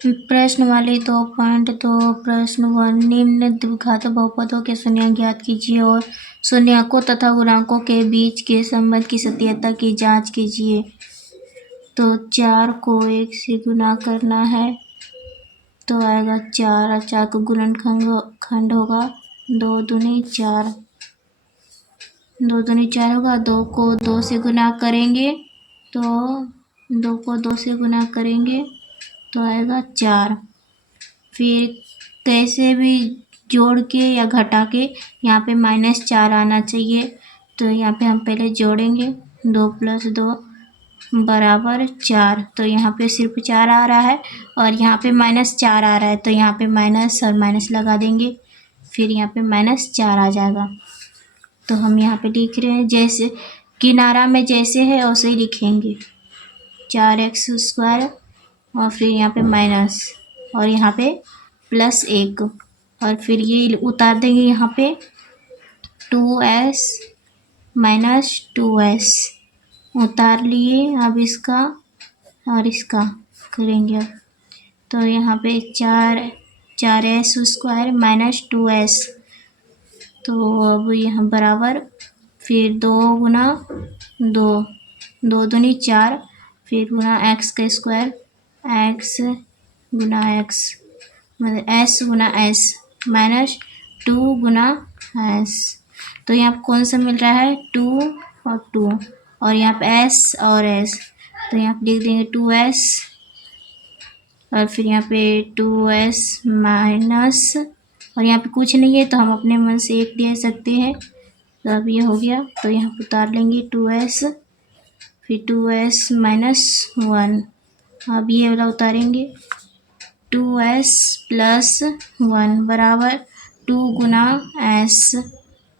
प्रश्न वाले 2.2 प्रश्न 1 निम्न द्विघात बहुपदों के शून्य ज्ञात कीजिए और शून्यकों तथा गुणांकों के बीच के संबंध की सत्यता की जांच कीजिए। तो 4 को 1 से गुना करना है तो आएगा 4 और 4 को गुणनखंड होगा 2 दूनी 4, 2 दूनी 4 होगा। 2 को 2 से गुना करेंगे तो 2 को 2 से गुना करेंगे तो आएगा 4। फिर कैसे भी जोड़ के या घटा के यहाँ पे -4 आना चाहिए। तो यहाँ पे हम पहले जोड़ेंगे 2 + 2 = 4। तो यहाँ पे सिर्फ 4 आ रहा है और यहाँ पे -4 आ रहा है तो यहाँ पे माइनस और माइनस लगा देंगे, फिर यहाँ पे -4 आ जाएगा। तो हम यहाँ पे लिख रहे हैं जैसे किनारा में जैसे है वैसे ही लिखेंगे 4x² और फिर यहाँ पे माइनस और यहाँ पे +1 और फिर ये उतार देंगे यहाँ पे 2s - 2s उतार लिए। अब इसका और इसका करेंगे अब तो यहाँ पे 4s² - 2s तो अब यहाँ बराबर फिर 2 × 2, 2 दूनी 4 फिर गुना x² x × x मतलब s × s -2 × s। तो यहाँ पे कौन सा मिल रहा है 2 और 2 और यहाँ पे s और s तो यहाँ पे लिख देंगे 2s और फिर यहाँ पे 2s माइनस और यहाँ पे कुछ नहीं है तो हम अपने मन से 1 ले सकते हैं। तो अब ये हो गया तो यहाँ पे उतार लेंगे 2s फिर 2s - 1। अब ये वाला उतारेंगे 2s + 1 बराबर 2 × s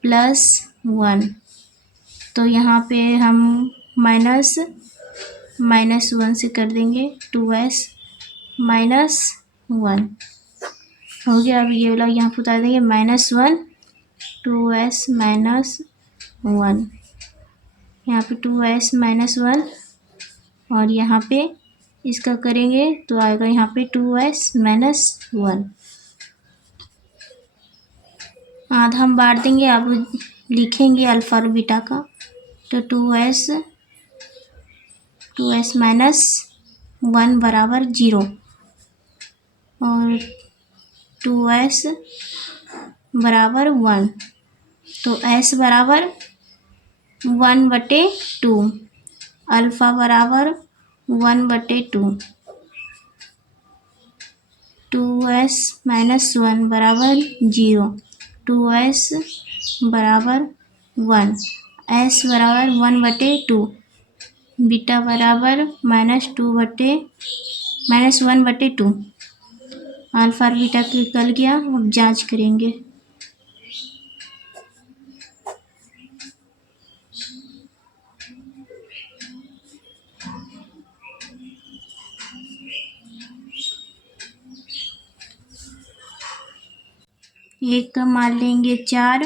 + 1। तो यहाँ पे हम -1 से कर देंगे 2s - 1 हो गया। अब ये वाला यहाँ पे उतार देंगे -1 2s - 1 यहाँ पे 2s - 1 और यहाँ पे इसका करेंगे तो आएगा यहाँ पे 2s - 1 आधा हम बांट देंगे। अब लिखेंगे अल्फा और बीटा का तो 2s - 1 बराबर 0 और 2s बराबर 1 तो s बराबर 1/2 अल्फा बराबर 1/2 2s - 1 बराबर 0 2s बराबर 1 s बराबर 1/2 बीटा बराबर -1/2 अल्फा और बीटा निकल गया। अब जांच करेंगे A का मान लेंगे 4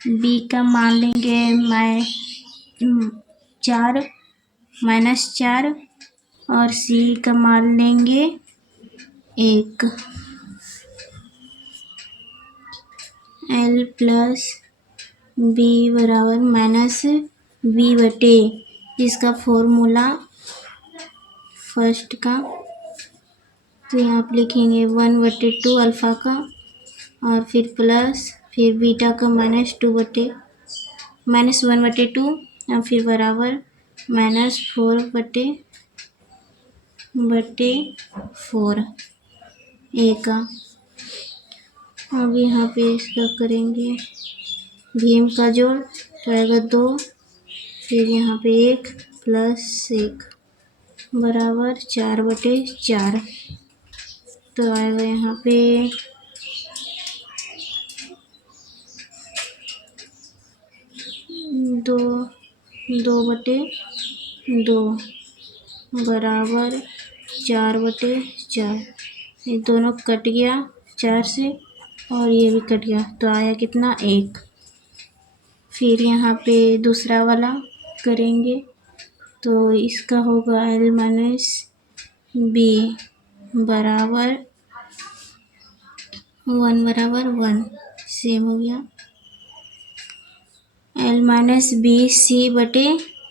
B का मान लेंगे -4 और C का मान लेंगे 1। L + B बराबर -B/, इसका फॉर्मूला फर्स्ट का तो यहाँ पे लिखेंगे 1/2 अल्फा का और फिर प्लस फिर बीटा का -1/2 और फिर बराबर -4/4 A का। अब यहाँ पे इसका करेंगे भीम का जोड़ तो आएगा 2 फिर यहाँ पे 1 + 1 बराबर 4/4 तो आएगा यहाँ पे 2/2 बराबर 4/4 ये दोनों कट गया 4 से और ये भी कट गया तो आया कितना 1। फिर यहाँ पे दूसरा वाला करेंगे तो इसका होगा L - B बराबर 1 बराबर 1 सेम हो गया। L माइनस बी सी बटे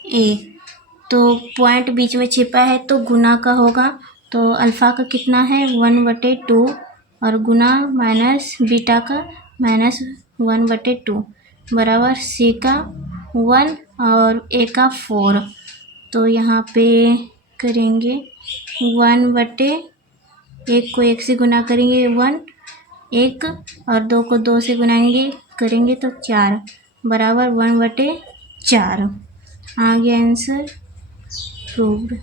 ए, तो पॉइंट बीच में छिपा है तो गुना का होगा, तो अल्फ़ा का कितना है 1/2 और गुना माइनस बीटा का -1/2 बराबर सी का 1 और ए का 4। तो यहाँ पे करेंगे 1/1 को 1 से गुना करेंगे 1 1 और 2 को 2 से करेंगे तो 4 बराबर 1/4 आ गया आंसर प्रूव्ड।